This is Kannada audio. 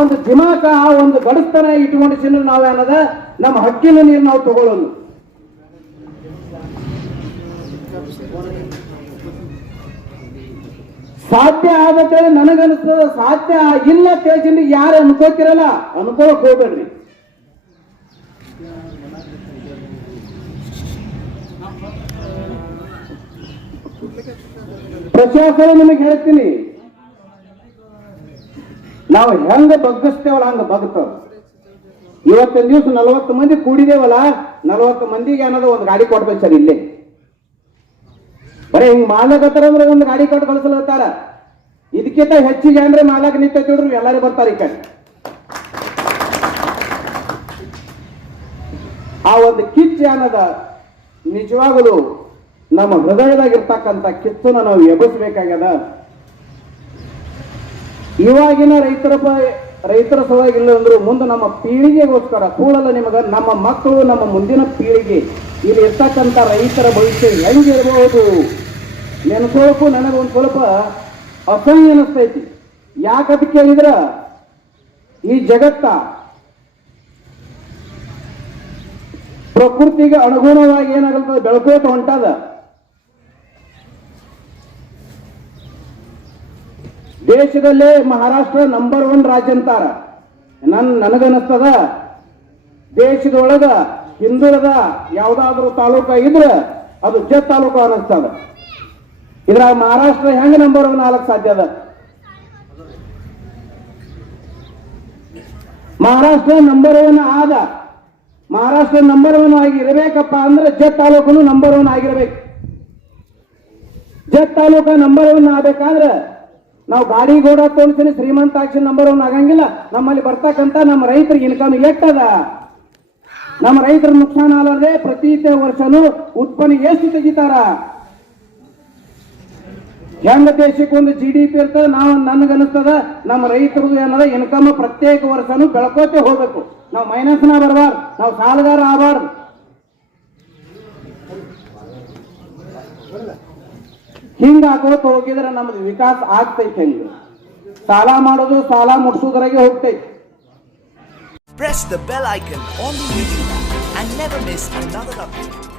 ಒಂದು ದಿಮಾಕ ಆ ಒಂದು ಗಡಸ್ತನ ಇಟ್ಕೊಂಡಿಸಿದ್ರೆ ನಾವೇನದ ನಮ್ಮ ಹಕ್ಕಿನ ನೀರು ನಾವು ತಗೊಳ್ಳೋದು. ಸಾಧ್ಯ ಆಗತ್ತೆ ನನಗನ್ಸ್ತದ, ಸಾಧ್ಯ ಇಲ್ಲ ತೇಜಿಂದ ಯಾರು ಅನ್ಕೋತಿರಲ್ಲ, ಅನ್ಕೋಕ್ ಹೋಗ್ಬೇಡ್ರಿ. ಪ್ರಶಾಸನ ನಿಮಗೆ ಹೇಳ್ತೀನಿ, ನಾವು ಹೆಂಗ ಬಗ್ಗಿಸ್ತೇವಲ್ಲ ಹಂಗ ಬಗ್ತಾವ. ಇವತ್ತಿನ ದಿವಸ 40 ಮಂದಿ ಕೂಡಿದೇವಲ್ಲ, 40 ಮಂದಿಗೆ ಅನ್ನೋದು ಒಂದು ಗಾಡಿ ಕೊಡ್ಬೇಕು ಸರ್. ಇಲ್ಲೇ ಬರೀ ಹಿಂಗ್ ಮಾಡ್ಲಕತ್ತಾರ ಅಂದ್ರೆ ಒಂದು ಗಾಡಿ ಕೊಟ್ಟು ಕಳಿಸ್ಲತ್ತಾರ. ಇದಕ್ಕಿಂತ ಹೆಚ್ಚಿಗೆ ಅಂದ್ರೆ ಮಾಡ್ಲಾಕ ನಿಂತಿದ್ರು ಎಲ್ಲರೂ ಬರ್ತಾರೆ ಈ ಕಡೆ. ಆ ಒಂದು ಕಿಚ್ಚು ಅನ್ನದ ನಿಜವಾಗಲು ನಮ್ಮ ಹೃದಯದಾಗಿರ್ತಕ್ಕಂಥ ಕಿಚ್ಚನ್ನ ನಾವು ಎಬ್ಬಿಸ್ಬೇಕಾಗ್ಯದ. ಇವಾಗಿನ ರೈತರ ಸಲುವಾಗಿ ಇಲ್ಲ ಅಂದ್ರು ಮುಂದೆ ನಮ್ಮ ಪೀಳಿಗೆಗೋಸ್ಕರ ಕೂಡಲ್ಲ ನಿಮಗ, ನಮ್ಮ ಮಕ್ಕಳು, ನಮ್ಮ ಮುಂದಿನ ಪೀಳಿಗೆ ಇಲ್ಲಿ ಇರ್ತಕ್ಕಂಥ ರೈತರ ಭವಿಷ್ಯ ಹೆಂಗಿರಬಹುದು ನೆನ್ಕೊಳ್ಳೋಕು ನನಗೊಂದು ಸ್ವಲ್ಪ ಅಸಹ್ಯ ಅನಿಸ್ತೈತಿ. ಯಾಕಂತ ಕೇಳಿದ್ರ ಈ ಜಗತ್ತ ಪ್ರಕೃತಿಗೆ ಅನುಗುಣವಾಗಿ ಏನಾಗಲ್ತದ ಬೆಳ್ಕೋತ ಹೊಂಟದ. ದೇಶದಲ್ಲೇ ಮಹಾರಾಷ್ಟ್ರ ನಂಬರ್ 1 ರಾಜ್ಯ ಅಂತಾರ. ನನಗನ್ನಿಸ್ತದ ದೇಶದೊಳಗ ಹಿಂದುಳಿದ ಯಾವ್ದಾದ್ರು ತಾಲೂಕ ಇದ್ರೆ ಅದು ಜತ್ ತಾಲೂಕು ಅನ್ನಿಸ್ತದ. ಇದ್ರಾಗ ಮಹಾರಾಷ್ಟ್ರ ಹೆಂಗ ನಂಬರ್ 1 ಆಗಕ್ ಸಾಧ್ಯ ಅದ? ಮಹಾರಾಷ್ಟ್ರ ನಂಬರ್ 1 ಆದ. ಮಹಾರಾಷ್ಟ್ರ ನಂಬರ್ 1 ಆಗಿರ್ಬೇಕಪ್ಪ ಅಂದ್ರೆ ಜತ್ ತಾಲೂಕು ನಂಬರ್ 1 ಆಗಿರ್ಬೇಕು. ಜತ್ ತಾಲೂಕ ನಂಬರ್ 1 ಆಗ್ಬೇಕಾದ್ರೆ ನಾವು ಗಾಡಿ ಗೋಡ ತೋರಿಸ್ತೀನಿ ಶ್ರೀಮಂತ ಆಕ್ಷನ್ ನಂಬರ್ 1 ಆಗಂಗಿಲ್ಲ. ನಮ್ಮಲ್ಲಿ ಬರ್ತಕ್ಕಂಥ ನಮ್ಮ ರೈತರಿಗೆ ಇನ್ಕಮ್ ಎಷ್ಟದ? ನಮ್ಮ ರೈತರ ನುಕ್ಸಾನ ಅಲ್ಲದೆ ಪ್ರತಿ ವರ್ಷನೂ ಉತ್ಪನ್ನ ಎಷ್ಟು ತೆಗಿತಾರ? ಹೆಂಗ ದೇಶಕ್ಕೊಂದು GDP ಇರ್ತದೆ. ನನಗನ್ನಿಸ್ತದ ನಮ್ಮ ರೈತರದು ಏನದ ಇನ್ಕಮ್ ಪ್ರತ್ಯೇಕ ವರ್ಷನೂ ಬೆಳ್ಕೋತೆ ಹೋಗ್ಬೇಕು. ನಾವು ಮೈನಸ್ನ ಬರಬಾರ್ದು, ನಾವು ಸಾಲಗಾರ ಆಗಬಾರ್ದು. ಹಿಂಗ ಹಾಕೋತ ಹೋಗಿದ್ರೆ ನಮ್ದು ವಿಕಾಸ ಆಗ್ತೈತೆ. ಹೆಂಗ ಸಾಲ ಮಾಡೋದು ಸಾಲ ಮುಟ್ಸೋದ್ರಾಗೆ ಹೋಗ್ತೈತಿ. Press the bell icon on the YouTube and never miss another update.